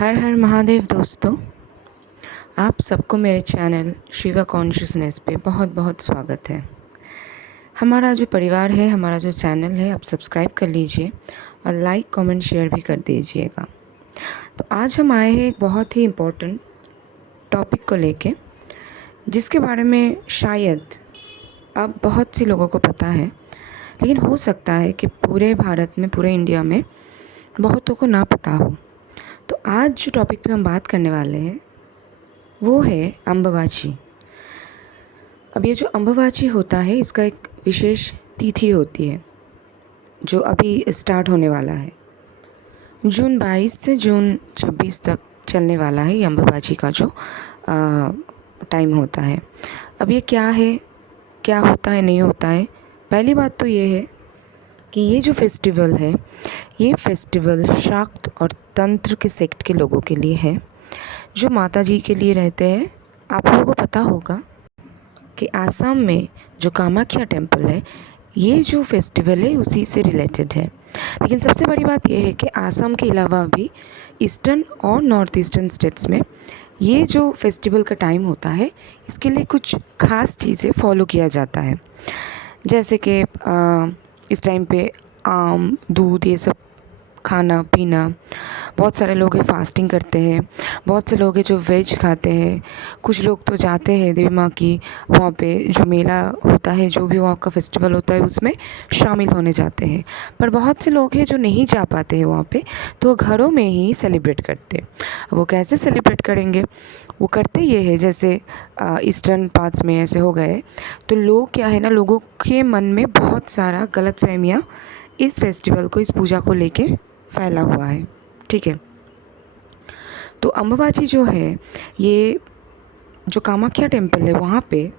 हर हर महादेव दोस्तों, आप सबको मेरे चैनल शिवा कॉन्शियसनेस पे बहुत बहुत स्वागत है। हमारा जो परिवार है, हमारा जो चैनल है, आप सब्सक्राइब कर लीजिए और लाइक कमेंट शेयर भी कर दीजिएगा। तो आज हम आए हैं एक बहुत ही इम्पोर्टेंट टॉपिक को लेके, जिसके बारे में शायद अब बहुत सी लोगों को पता है, लेकिन हो सकता है कि पूरे भारत में, पूरे इंडिया में बहुतों को ना पता हो। तो आज जो टॉपिक पे हम बात करने वाले हैं वो है अम्बुबाची। अब ये जो अम्बुबाची होता है, इसका एक विशेष तिथि होती है जो अभी स्टार्ट होने वाला है। जून 22 से जून 26 तक चलने वाला है ये अम्बुबाची का जो टाइम होता है। अब ये क्या है, क्या होता है, नहीं होता है। पहली बात तो ये है कि ये जो फेस्टिवल है, ये फेस्टिवल शाक्त और तंत्र के सेक्ट के लोगों के लिए है, जो माता जी के लिए रहते हैं। आप लोगों को पता होगा कि आसाम में जो कामाख्या टेम्पल है, ये जो फेस्टिवल है उसी से रिलेटेड है। लेकिन सबसे बड़ी बात यह है कि आसाम के अलावा भी ईस्टर्न और नॉर्थ ईस्टर्न स्टेट्स में ये जो फेस्टिवल का टाइम होता है, इसके लिए कुछ खास चीज़ें फॉलो किया जाता है। जैसे कि इस टाइम पे आम, दूध, ये सब खाना पीना। बहुत सारे लोग हैं फास्टिंग करते हैं, बहुत से लोग हैं जो वेज खाते हैं। कुछ लोग तो जाते हैं देवी माँ की वहाँ पे जो मेला होता है, जो भी वहाँ का फेस्टिवल होता है, उसमें शामिल होने जाते हैं। पर बहुत से लोग हैं जो नहीं जा पाते हैं वहाँ पे, तो वो घरों में ही सेलिब्रेट करते हैं। वो कैसे सेलिब्रेट करेंगे? वो करते ये है, जैसे ईस्टर्न पार्ट्स में ऐसे हो गए तो लोग क्या है ना, लोगों के मन में बहुत सारा गलतफहमियाँ इस फेस्टिवल को, इस पूजा को लेके फैला हुआ है। ठीक है, तो अम्बुबाची जो है, ये जो कामाख्या टेम्पल है, वहाँ पे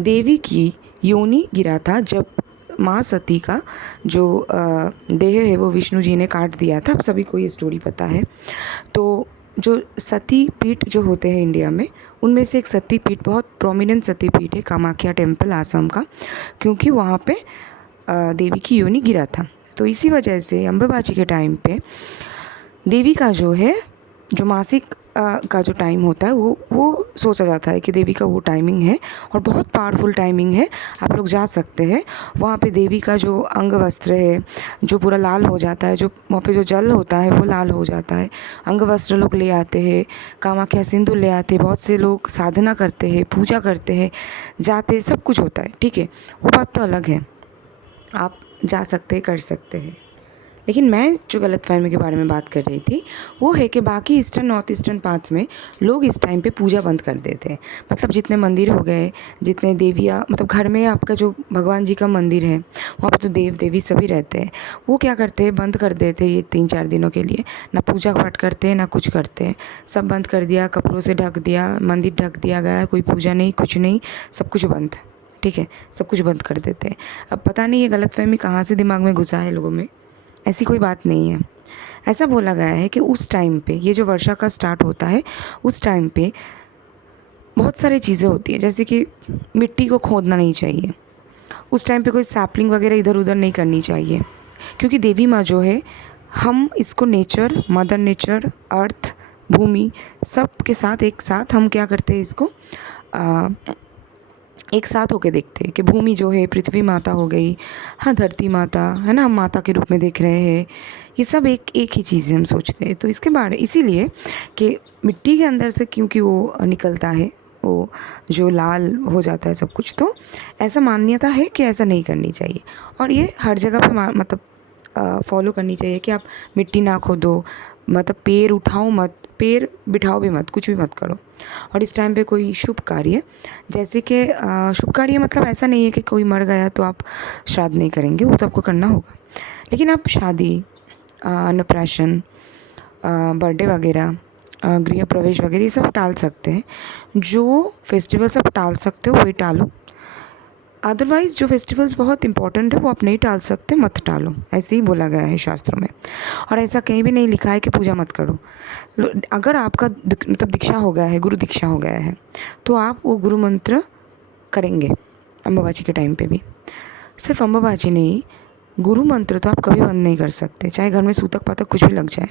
देवी की योनि गिरा था जब माँ सती का जो देह है वो विष्णु जी ने काट दिया था। अब सभी को ये स्टोरी पता है। तो जो सती पीठ जो होते हैं इंडिया में, उनमें से एक सती पीठ, बहुत प्रोमिनेंट सती पीठ है कामाख्या टेम्पल आसाम का, क्योंकि वहाँ पे देवी की योनि गिरा था। तो इसी वजह से अम्बुबाची के टाइम पे देवी का जो है, जो मासिक का जो टाइम होता है, वो सोचा जाता है कि देवी का वो टाइमिंग है और बहुत पावरफुल टाइमिंग है। आप लोग जा सकते हैं वहाँ पे। देवी का जो अंग वस्त्र है जो पूरा लाल हो जाता है, जो वहाँ पे जो जल होता है वो लाल हो जाता है। अंग वस्त्र लोग ले आते हैं, कामाख्या सिंदूर ले आते हैं, बहुत से लोग साधना करते हैं, पूजा करते हैं, जाते, सब कुछ होता है। ठीक है, वो बात तो अलग है, आप जा सकते हैं, कर सकते हैं। लेकिन मैं जो गलतफहमी के बारे में बात कर रही थी वो है कि बाकी ईस्टर्न, नॉर्थ ईस्टर्न पार्ट्स में लोग इस टाइम पे पूजा बंद कर देते हैं। मतलब जितने मंदिर हो गए, जितने देवियाँ, मतलब घर में आपका जो भगवान जी का मंदिर है, वहाँ पे तो देव देवी सभी रहते हैं, वो क्या करते हैं, बंद कर देते हैं ये 3-4 दिनों के लिए। ना पूजा पाठ करते हैं, ना कुछ करते हैं, सब बंद कर दिया, कपड़ों से ढक दिया, मंदिर ढक दिया गया, कोई पूजा नहीं, कुछ नहीं, सब कुछ बंद। ठीक है, सब कुछ बंद कर देते हैं। अब पता नहीं ये गलतफहमी कहाँ से दिमाग में घुसा है लोगों में। ऐसी कोई बात नहीं है। ऐसा बोला गया है कि उस टाइम पे, ये जो वर्षा का स्टार्ट होता है, उस टाइम पे बहुत सारी चीज़ें होती हैं, जैसे कि मिट्टी को खोदना नहीं चाहिए। उस टाइम पे कोई सैपलिंग वगैरह इधर उधर नहीं करनी चाहिए, क्योंकि देवी माँ जो है, हम इसको नेचर, मदर नेचर, अर्थ, भूमि, सब के साथ एक साथ हम क्या करते हैं, इसको एक साथ होके देखते हैं कि भूमि जो है, पृथ्वी माता हो गई, हाँ धरती माता है ना, हम माता के रूप में देख रहे हैं। ये सब एक ही चीज़ है, हम सोचते हैं। तो इसके बारे, इसीलिए कि मिट्टी के अंदर से क्योंकि वो निकलता है, वो जो लाल हो जाता है सब कुछ, तो ऐसा मान्यता है कि ऐसा नहीं करनी चाहिए। और ये हर जगह पे मतलब फॉलो करनी चाहिए कि आप मिट्टी ना खोदो, मतलब पेड़ उठाओ मत, पेड़ बिठाओ भी मत, कुछ भी मत करो। और इस टाइम पे कोई शुभ कार्य, जैसे कि शुभ कार्य मतलब ऐसा नहीं है कि कोई मर गया तो आप श्राद्ध नहीं करेंगे, वो तो आपको करना होगा। लेकिन आप शादी, अन्नप्राशन, बर्थडे वगैरह, गृह प्रवेश वगैरह, ये सब टाल सकते हैं। जो फेस्टिवल सब टाल सकते हो वही टालो। अदरवाइज़ जो फेस्टिवल्स बहुत इंपॉर्टेंट है वो आप नहीं टाल सकते, मत टालो, ऐसे ही बोला गया है शास्त्रों में। और ऐसा कहीं भी नहीं लिखा है कि पूजा मत करो। अगर आपका मतलब दीक्षा हो गया है, गुरु दीक्षा हो गया है, तो आप वो गुरु मंत्र करेंगे अम्बुबाची के टाइम पे भी। सिर्फ अम्बुबाची नहीं, गुरु मंत्र तो आप कभी बंद नहीं कर सकते, चाहे घर में सूतक पातक कुछ भी लग जाए।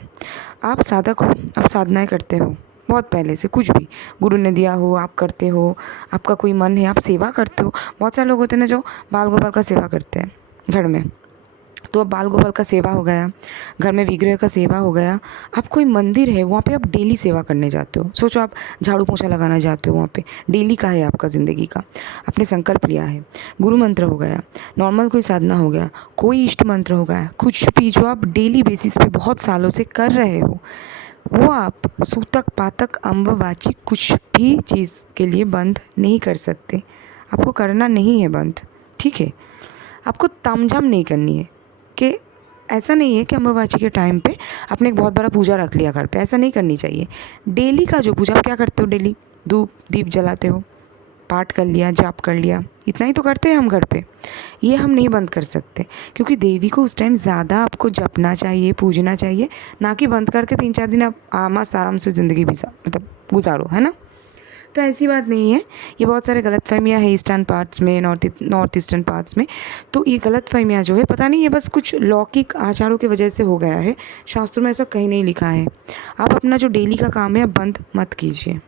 आप साधक हो, आप साधनाएं करते हो बहुत पहले से, कुछ भी गुरु ने दिया हो आप करते हो, आपका कोई मन है आप सेवा करते हो। बहुत सारे लोग होते हैं ना जो बाल गोपाल का सेवा करते हैं घर में, तो अब बाल गोपाल का सेवा हो गया, घर में विग्रह का सेवा हो गया। आप कोई मंदिर है वहाँ पे आप डेली सेवा करने जाते हो, सोचो आप झाड़ू पोछा लगाना जाते हो, वहाँ पे डेली का है आपका ज़िंदगी का, आपने संकल्प लिया है। गुरु मंत्र हो गया, नॉर्मल कोई साधना हो गया, कोई इष्ट मंत्र हो गया, कुछ भी जो आप डेली बेसिस पे बहुत सालों से कर रहे हो, वो आप सूतक पातक अम्ब वाचिक कुछ भी चीज़ के लिए बंद नहीं कर सकते। आपको करना नहीं है बंद, ठीक है। आपको तामझाम नहीं करनी है कि ऐसा नहीं है कि अम्बाबाची के टाइम पे आपने एक बहुत बड़ा पूजा रख लिया घर पे, ऐसा नहीं करनी चाहिए। डेली का जो पूजा आप क्या करते हो, डेली धूप दीप जलाते हो, पाठ कर लिया, जाप कर लिया, इतना ही तो करते हैं हम घर पे। ये हम नहीं बंद कर सकते, क्योंकि देवी को उस टाइम ज़्यादा आपको जपना चाहिए, पूजना चाहिए, ना कि बंद करके 3-4 दिन आप मस्त आराम से ज़िंदगी मतलब गुजारो, है ना। तो ऐसी बात नहीं है, ये बहुत सारे गलतफहमियाँ हैं ईस्टर्न पार्ट्स में, नॉर्थ ईस्टर्न पार्ट्स में। तो ये गलतफहमियाँ जो है पता नहीं, ये बस कुछ लौकिक आचारों की वजह से हो गया है, शास्त्रों में ऐसा कहीं नहीं लिखा है। आप अपना जो डेली का काम है बंद मत कीजिए।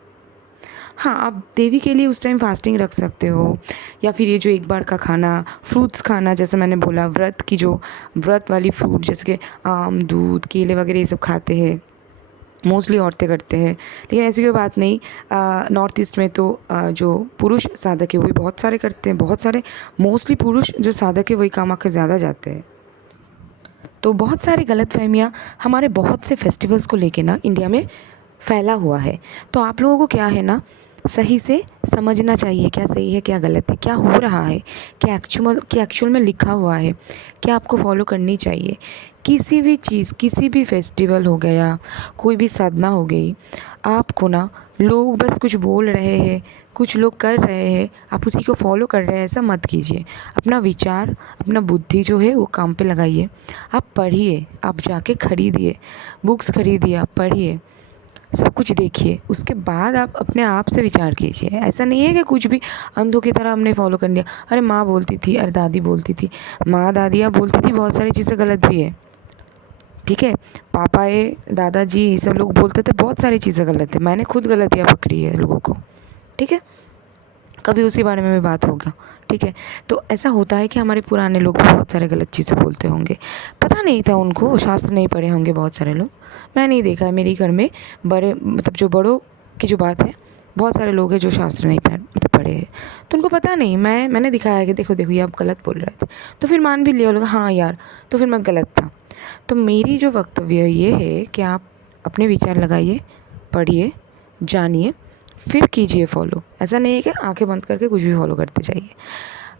हाँ, आप देवी के लिए उस टाइम फास्टिंग रख सकते हो, या फिर ये जो एक बार का खाना, फ्रूट्स खाना, जैसे मैंने बोला व्रत की जो व्रत वाली फ्रूट जैसे कि आम, दूध, केले वगैरह ये सब खाते हैं, मोस्टली औरतें करते हैं। लेकिन ऐसी कोई बात नहीं, नॉर्थ ईस्ट में तो जो पुरुष साधक है वो भी बहुत सारे करते हैं, बहुत सारे मोस्टली पुरुष जो साधक है वही कामाख्या के ज़्यादा जाते हैं। तो बहुत सारी गलतफहमियाँ हमारे बहुत से फेस्टिवल्स को लेके ना इंडिया में फैला हुआ है। तो आप लोगों को क्या है ना, सही से समझना चाहिए क्या सही है क्या गलत है, क्या हो रहा है, क्या एक्चुअल में लिखा हुआ है, क्या आपको फॉलो करनी चाहिए। किसी भी चीज़, किसी भी फेस्टिवल हो गया, कोई भी साधना हो गई, आपको ना लोग बस कुछ बोल रहे हैं, कुछ लोग कर रहे हैं, आप उसी को फॉलो कर रहे हैं, ऐसा मत कीजिए। अपना विचार, अपना बुद्धि जो है वो काम पे लगाइए। आप पढ़िए, आप जाके खरीदिए, बुक्स खरीदिए, आप पढ़िए, सब कुछ देखिए, उसके बाद आप अपने आप से विचार कीजिए। ऐसा नहीं है कि कुछ भी अंधों की तरह हमने फॉलो कर लिया। अरे माँ बोलती थी, अरे दादी बोलती थी, माँ दादियाँ बोलती थी, बहुत सारी चीज़ें गलत भी है, ठीक है। पापाए, दादाजी, ये सब लोग बोलते थे बहुत सारी चीज़ें गलत है, मैंने खुद गलतियाँ पकड़ी है लोगों को, ठीक है। कभी उसी बारे में भी बात होगा, ठीक है। तो ऐसा होता है कि हमारे पुराने लोग भी बहुत सारे गलत चीज़ें बोलते होंगे, पता नहीं था उनको, शास्त्र नहीं पढ़े होंगे बहुत सारे लोग। मैं नहीं देखा है, मेरे घर में बड़े मतलब जो बड़ों की जो बात है, बहुत सारे लोग हैं जो शास्त्र नहीं मतलब पढ़े हैं, तो उनको पता नहीं। मैंने दिखाया है कि देखो देखो ये आप गलत बोल रहे थे, तो फिर मान भी लिया लोग, हाँ यार तो फिर मैं गलत था। तो मेरी जो वक्तव्य ये है कि आप अपने विचार लगाइए, पढ़िए, जानिए, फिर कीजिए फॉलो। ऐसा नहीं है कि आंखें बंद करके कुछ भी फॉलो करते जाइए।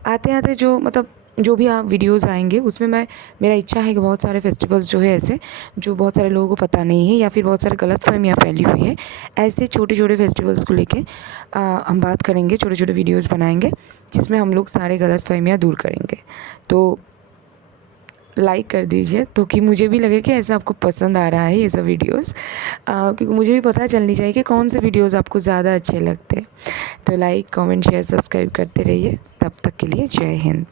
आते आते जो मतलब जो भी आप वीडियोस आएंगे उसमें मेरा इच्छा है कि बहुत सारे फेस्टिवल्स जो है ऐसे, जो बहुत सारे लोगों को पता नहीं है या फिर बहुत सारे गलतफहमियाँ फैली हुई है, ऐसे छोटे छोटे फेस्टिवल्स को लेके हम बात करेंगे, छोटे छोटे वीडियोस बनाएंगे जिसमें हम लोग सारे गलतफहमियाँ दूर करेंगे। तो लाइक कर दीजिए तो कि मुझे भी लगे कि ऐसा आपको पसंद आ रहा है ये सब वीडियोस, क्योंकि मुझे भी पता चलनी चाहिए कि कौन से वीडियोस आपको ज़्यादा अच्छे लगते हैं। तो लाइक, कमेंट, शेयर, सब्सक्राइब करते रहिए। तब तक के लिए जय हिंद।